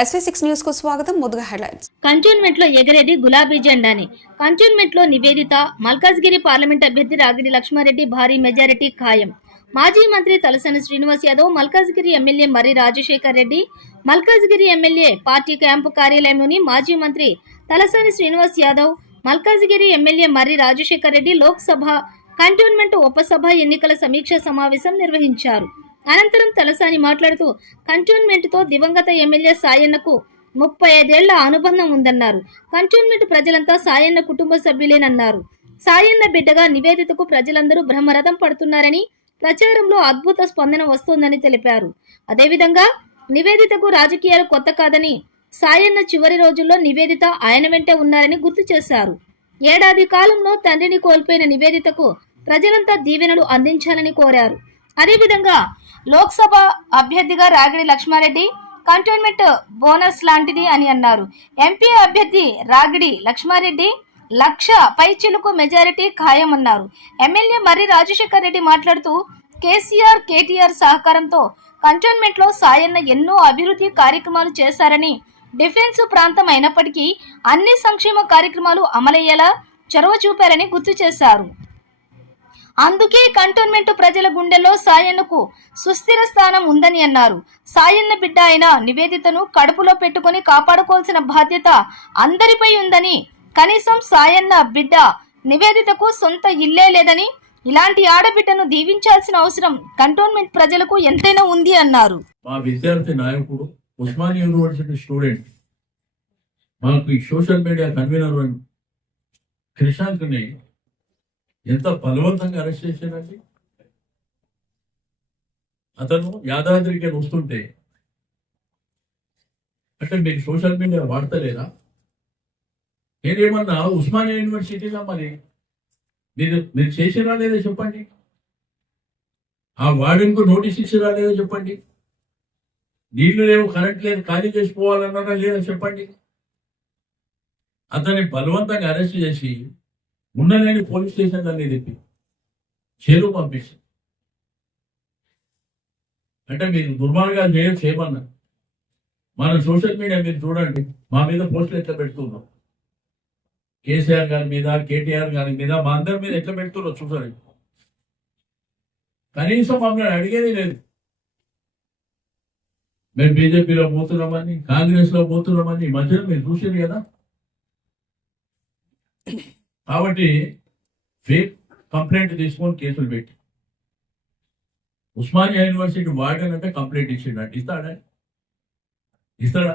SV six న్యూస్కు స్వాగతం ముందుగా హెడ్లైన్స్ కంటోన్మెంట్లో ఎగరేది గులాబీ జెండాని. కంటోన్మెంట్లో నివేదిత మల్కాజ్గిరి పార్లమెంట్ అభ్యర్థి రాగిడి లక్ష్మారెడ్డి భారీ మెజారిటీ ఖాయం. మాజీ మంత్రి Talasani Srinivas Yadav Malkajgiri MLA Marri Rajasekhar Reddy Malkajgiri MLA party camp కార్యాలయంలోని మాజీ మంత్రి తలసాని శ్రీనివాస్ యాదవ్ మల్కాజ్గిరి ఎమ్మెల్యే మర్రి రాజశేఖర్ రెడ్డి లోక్సభ కంటోన్మెంట్ ఉపసభ ఎన్నికల సమీక్ష సమావేశం నిర్వహించారు. అనంతరం తలసాని మాట్లాడుతూ కంటోన్మెంట్తో దివంగత ఎమ్మెల్యే సాయన్నకు ముప్పై ఐదేళ్ళ అనుబంధం ఉందన్నారు. కంటోన్మెంట్ ప్రజలంతా సాయన్న కుటుంబ సభ్యులేనన్నారు. సాయన్న బిడ్డగా నివేదితకు ప్రజలందరూ బ్రహ్మరథం పడుతున్నారని ప్రచారంలో అద్భుత స్పందన వస్తోందని తెలిపారు. అదేవిధంగా నివేదితకు రాజకీయాలు కొత్త కాదని సాయన్న చివరి రోజుల్లో నివేదిత ఆయన వెంటే ఉన్నారని గుర్తు చేశారు. ఏడాది కాలంలో తండ్రిని కోల్పోయిన నివేదితకు ప్రజలంతా దీవెనలు అందించాలని కోరారు. అదేవిధంగా లోక్సభ అభ్యర్థిగా రాగిడి లక్ష్మారెడ్డి కంటోన్మెంట్ బోనస్ లాంటిది అని అన్నారు. ఎంపీ అభ్యర్థి రాగిడి లక్ష్మారెడ్డి లక్ష పైచిలుకు మెజారిటీ ఖాయమన్నారు. ఎమ్మెల్యే మర్రి రాజశేఖర్ రెడ్డి మాట్లాడుతూ కేసీఆర్ కేటీఆర్ సహకారంతో కంటోన్మెంట్లో సాయన్న ఎన్నో అభివృద్ధి కార్యక్రమాలు చేశారని డిఫెన్స్ ప్రాంతం అయినప్పటికీ అన్ని సంక్షేమ కార్యక్రమాలు అమలయ్యేలా చొరవ చూపారని గుర్తు చేశారు. అందుకే కంటోన్మెంట్ ప్రజల గుండెల్లో సాయన్నకు సుస్థిర స్థానం ఉందని అన్నారు. సాయన్న బిడ్డ అయిన నివేదితను కడుపులో పెట్టుకుని కాపాడుకోవాల్సిన బాధ్యత అందరిపై ఉందని కనీసం సాయన్న బిడ్డ నివేదితకు సొంత ఇల్లే లేదని ఇలాంటి ఆడబిడ్డను దీవించాల్సిన అవసరం కంటోన్మెంట్ ప్రజలకు ఎంతైనా ఉంది అన్నారు. మా విద్యార్థి నాయకుడు ఉస్మాన్ యూనివర్సిటీ స్టూడెంట్ మాకు ఈ సోషల్ మీడియా కన్వీనర్ క్రిషాంక్ని ఎంత బలవంతంగా అరెస్ట్ చేశాడండి? అతను యాదాద్రికి వస్తుంటే అంటే మీరు సోషల్ మీడియా వాడతలేరా? నేనేమన్నా ఉస్మానియా యూనివర్సిటీలో మరి? మీరు మీరు చేసిరా లేదో చెప్పండి? ఆ వార్డెన్కు నోటీస్ ఇచ్చిరా లేదో చెప్పండి? నీళ్ళు లేవు కరెంట్ లేదు ఖాళీ చేసిపోవాలన్నారా లేదా చెప్పండి? అతన్ని బలవంతంగా అరెస్ట్ చేసి ఉండలేని పోలీస్ స్టేషన్ అన్ని తిప్పి చేరు పంపించి. అంటే మీరు దుర్మార్గాలు చేయ చేయమన్నా మన సోషల్ మీడియా మీరు చూడండి మా మీద పోస్టులు ఎట్లా పెడుతున్నాం కేసీఆర్ గారి మీద కేటీఆర్ గారి మీద మా అందరి మీద ఎట్లా పెడుతున్నారు చూసారు? కనీసం మమ్మల్ని అడిగేది లేదు. మేము బీజేపీలో పోతున్నామని కాంగ్రెస్లో పోతున్నామని ఈ మధ్యలో మీరు చూసారు కదా? కాబట్టి ఫేక్ కంప్లైంట్ తీసుకొని కేసులు పెట్టి. ఉస్మానియా యూనివర్సిటీ వార్డెన్ అంటే కంప్లైంట్ ఇచ్చిండు ఇస్తాడా? ఇస్తాడా?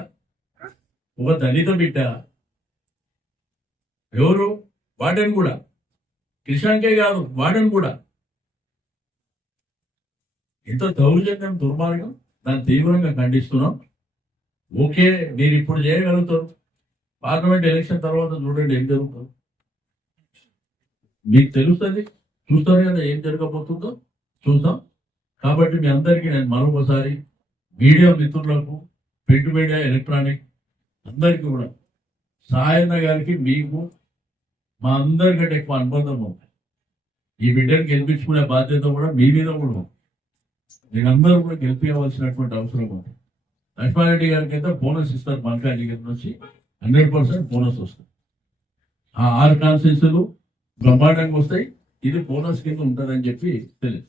ఒక దళిత బిడ్డ. ఎవరు? వాడని కూడా. కృష్ణకే కాదు వాడని కూడా. ఇంత దౌర్జన్యం దుర్మార్గం దాన్ని తీవ్రంగా ఖండిస్తున్నాం. ఓకే మీరు ఇప్పుడు చేయగలుగుతారు. పార్లమెంట్ ఎలక్షన్ తర్వాత చూడండి ఏం జరుగుతుంది. మీకు తెలుస్తుంది? చూస్తారు కదా ఏం జరగబోతుందో? చూద్దాం. కాబట్టి మీ అందరికీ నేను మరొకసారి మీడియా మిత్రులకు ప్రింట్ మీడియా ఎలక్ట్రానిక్ అందరికీ కూడా సాయన్న గారికి మీకు మా అందరికంటే ఎక్కువ అనుబంధం ఉంది. ఈ బిడ్డను గెలిపించుకునే బాధ్యత కూడా మీ మీద కూడా ఉంది. మీరందరూ కూడా గెలిపించవలసినటువంటి అవసరం ఉంది. లక్ష్మారెడ్డి గారికి అయితే బోనస్ ఇస్తారు మల్కాజీ గారి నుంచి. హండ్రెడ్ పర్సెంట్ బోనస్ వస్తుంది. ఆ ఆరు కాన్సెన్సులు బ్రహ్మాండంగా వస్తాయి. ఇది బోనస్ కింద ఉంటుందని చెప్పి తెలియదు.